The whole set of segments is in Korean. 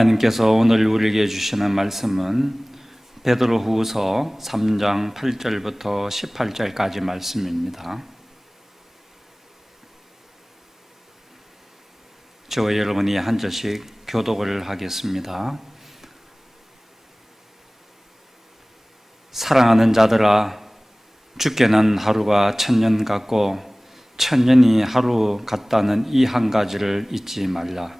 하나님께서 오늘 우리에게 주시는 말씀은 베드로후서 3장 8절부터 18절까지 말씀입니다. 저와 여러분이 한 절씩 교독을 하겠습니다. 사랑하는 자들아, 주께는 하루가 천년 같고 천년이 하루 같다는 이 한 가지를 잊지 말라.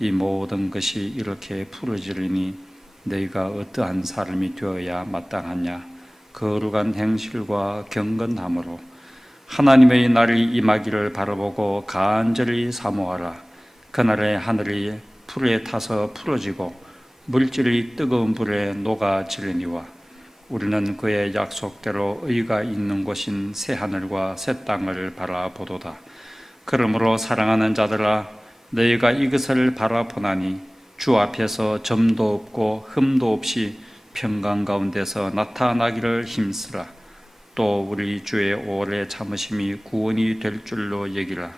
이 모든 것이 이렇게 풀어지리니 너희가 어떠한 사람이 되어야 마땅하냐? 거룩한 행실과 경건함으로 하나님의 날이 임하기를 바라보고 간절히 사모하라. 그날에 하늘이 풀에 타서 풀어지고 물질이 뜨거운 불에 녹아 지르니와 우리는 그의 약속대로 의가 있는 곳인 새 하늘과 새 땅을 바라보도다. 그러므로 사랑하는 자들아 너희가 이것을 바라보나니 주 앞에서 점도 없고 흠도 없이 평강 가운데서 나타나기를 힘쓰라. 또 우리 주의 오래 참으심이 구원이 될 줄로 여기라.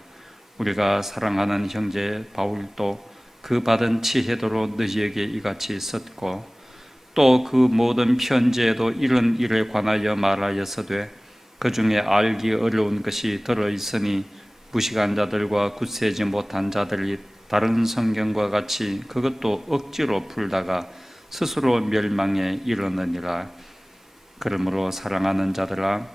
우리가 사랑하는 형제 바울도 그 받은 지혜도로 너희에게 이같이 썼고 또 그 모든 편지에도 이런 일에 관하여 말하였으되 그 중에 알기 어려운 것이 들어 있으니 무식한 자들과 굳세지 못한 자들이 다른 성경과 같이 그것도 억지로 풀다가 스스로 멸망에 이르느니라 그러므로 사랑하는 자들아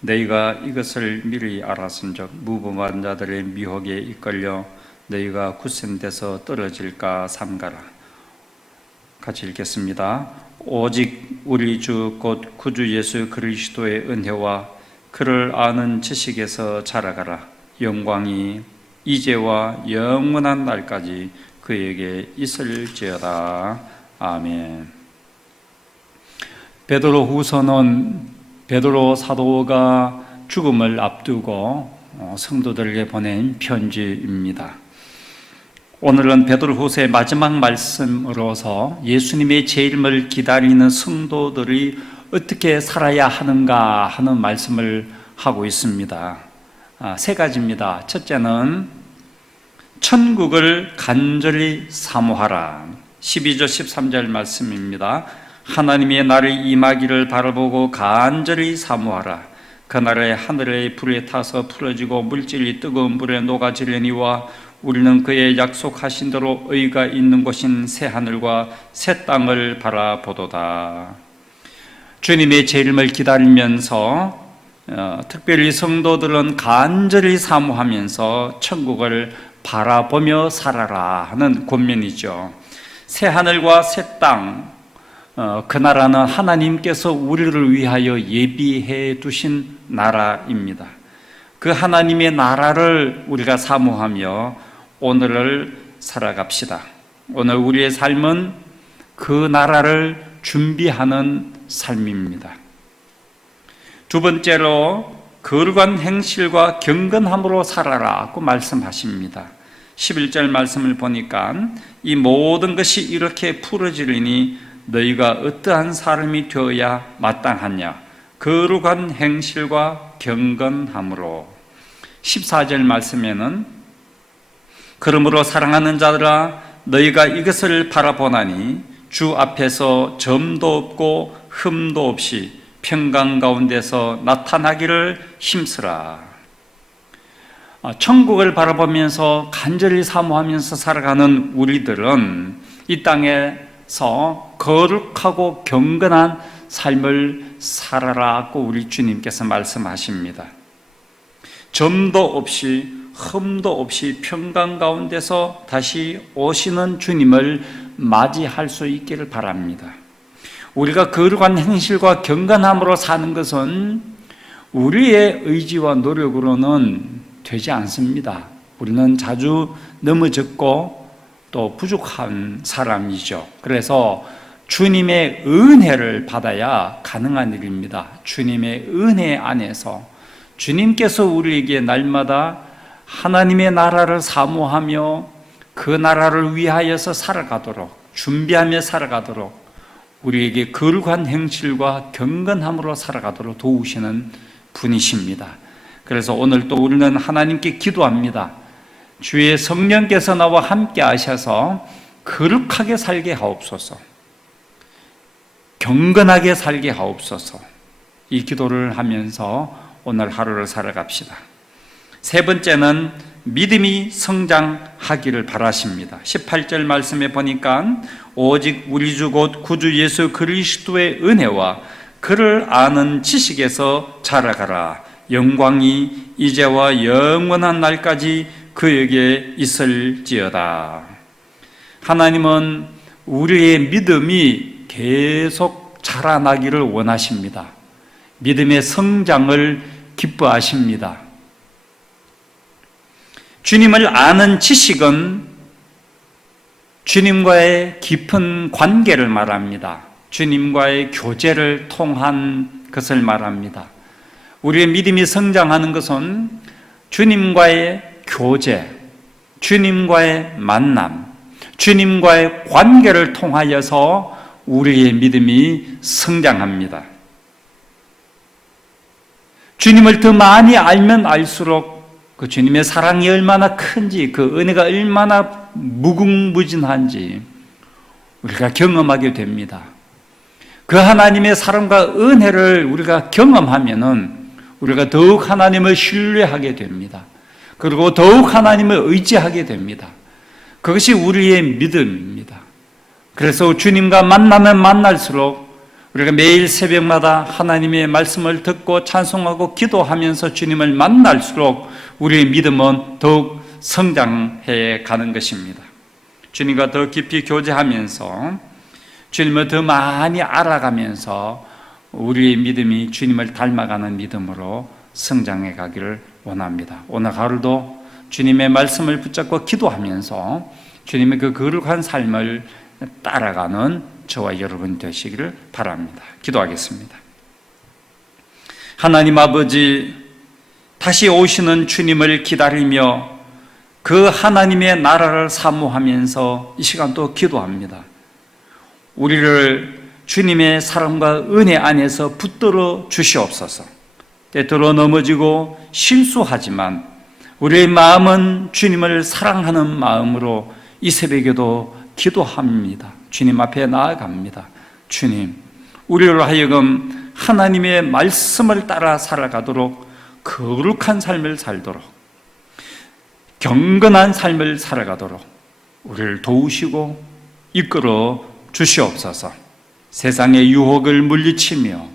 너희가 이것을 미리 알았은즉 무범한 자들의 미혹에 이끌려 너희가 굳센 데서 떨어질까 삼가라 같이 읽겠습니다. 오직 우리 주 곧 구주 예수 그리스도의 은혜와 그를 아는 지식에서 자라가라. 영광이 이제와 영원한 날까지 그에게 있을지어다. 아멘. 베드로 후서는 베드로 사도가 죽음을 앞두고 어, 성도들에게 보낸 편지입니다. 오늘은 베드로 후서의 마지막 말씀으로서 예수님의 재림을 기다리는 성도들이 어떻게 살아야 하는가 하는 말씀을 하고 있습니다. 아, 세 가지입니다. 첫째는 천국을 간절히 사모하라. 12절 13절 말씀입니다. 하나님의 날이 임하기를 바라보고 간절히 사모하라. 그날에 하늘의 불에 타서 풀어지고 물질이 뜨거운 불에 녹아지려니와 우리는 그의 약속하신 대로 의가 있는 곳인 새 하늘과 새 땅을 바라보도다. 주님의 재림을 기다리면서 어, 특별히 성도들은 간절히 사모하면서 천국을 바라보며 살아라 하는 권면이죠. 새 하늘과 새 땅, 어, 그 나라는 하나님께서 우리를 위하여 예비해 두신 나라입니다. 그 하나님의 나라를 우리가 사모하며 오늘을 살아갑시다. 오늘 우리의 삶은 그 나라를 준비하는 삶입니다. 두 번째로 거룩한 행실과 경건함으로 살아라고 말씀하십니다. 11절 말씀을 보니까 이 모든 것이 이렇게 풀어지리니 너희가 어떠한 사람이 되어야 마땅하냐 거룩한 행실과 경건함으로 14절 말씀에는 그러므로 사랑하는 자들아 너희가 이것을 바라보나니 주 앞에서 점도 없고 흠도 없이 평강 가운데서 나타나기를 힘쓰라. 아, 천국을 바라보면서 간절히 사모하면서 살아가는 우리들은 이 땅에서 거룩하고 경건한 삶을 살아라고 우리 주님께서 말씀하십니다. 점도 없이 흠도 없이 평강 가운데서 다시 오시는 주님을 맞이할 수 있기를 바랍니다. 우리가 거룩한 행실과 경건함으로 사는 것은 우리의 의지와 노력으로는 되지 않습니다. 우리는 자주 넘어졌고 또 부족한 사람이죠. 그래서 주님의 은혜를 받아야 가능한 일입니다. 주님의 은혜 안에서 주님께서 우리에게 날마다 하나님의 나라를 사모하며 그 나라를 위하여서 살아가도록 준비하며 살아가도록 우리에게 거룩한 행실과 경건함으로 살아가도록 도우시는 분이십니다. 그래서 오늘 또 우리는 하나님께 기도합니다. 주의 성령께서 나와 함께 하셔서 거룩하게 살게 하옵소서. 경건하게 살게 하옵소서. 이 기도를 하면서 오늘 하루를 살아갑시다. 세 번째는 믿음이 성장하기를 바라십니다. 18절 말씀에 보니까 오직 우리 주 곧 구주 예수 그리스도의 은혜와 그를 아는 지식에서 자라가라. 영광이 이제와 영원한 날까지 그에게 있을지어다. 하나님은 우리의 믿음이 계속 자라나기를 원하십니다. 믿음의 성장을 기뻐하십니다. 주님을 아는 지식은 주님과의 깊은 관계를 말합니다. 주님과의 교제를 통한 것을 말합니다. 우리의 믿음이 성장하는 것은 주님과의 교제, 주님과의 만남, 주님과의 관계를 통하여서 우리의 믿음이 성장합니다. 주님을 더 많이 알면 알수록 그 주님의 사랑이 얼마나 큰지, 그 은혜가 얼마나 무궁무진한지 우리가 경험하게 됩니다. 그 하나님의 사랑과 은혜를 우리가 경험하면은 우리가 더욱 하나님을 신뢰하게 됩니다. 그리고 더욱 하나님을 의지하게 됩니다. 그것이 우리의 믿음입니다. 그래서 주님과 만나면 만날수록 우리가 매일 새벽마다 하나님의 말씀을 듣고 찬송하고 기도하면서 주님을 만날수록 우리의 믿음은 더욱 성장해 가는 것입니다. 주님과 더 깊이 교제하면서 주님을 더 많이 알아가면서 우리의 믿음이 주님을 닮아가는 믿음으로 성장해 가기를 원합니다. 오늘 하루도 주님의 말씀을 붙잡고 기도하면서 주님의 그 거룩한 삶을 따라가는 저와 여러분 되시기를 바랍니다. 기도하겠습니다. 하나님 아버지, 다시 오시는 주님을 기다리며 그 하나님의 나라를 사모하면서 이 시간 또 기도합니다. 우리를 주님의 사랑과 은혜 안에서 붙들어 주시옵소서. 때때로 넘어지고 실수하지만 우리의 마음은 주님을 사랑하는 마음으로 이 새벽에도 기도합니다. 주님 앞에 나아갑니다. 주님, 우리로 하여금 하나님의 말씀을 따라 살아가도록 거룩한 삶을 살도록 경건한 삶을 살아가도록 우리를 도우시고 이끌어 주시옵소서. 세상의 유혹을 물리치며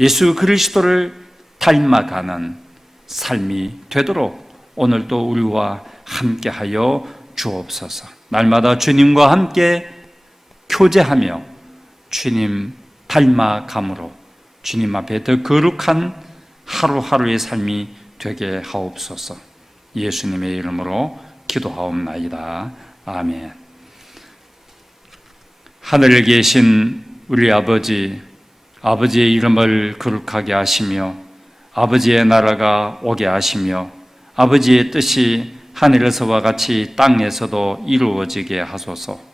예수 그리스도를 닮아가는 삶이 되도록 오늘도 우리와 함께하여 주옵소서. 날마다 주님과 함께 교제하며 주님 닮아감으로 주님 앞에 더 거룩한 하루하루의 삶이 되게 하옵소서. 예수님의 이름으로 기도하옵나이다. 아멘. 하늘에 계신 우리 아버지, 아버지의 이름을 거룩하게 하시며 아버지의 나라가 오게 하시며 아버지의 뜻이 하늘에서와 같이 땅에서도 이루어지게 하소서.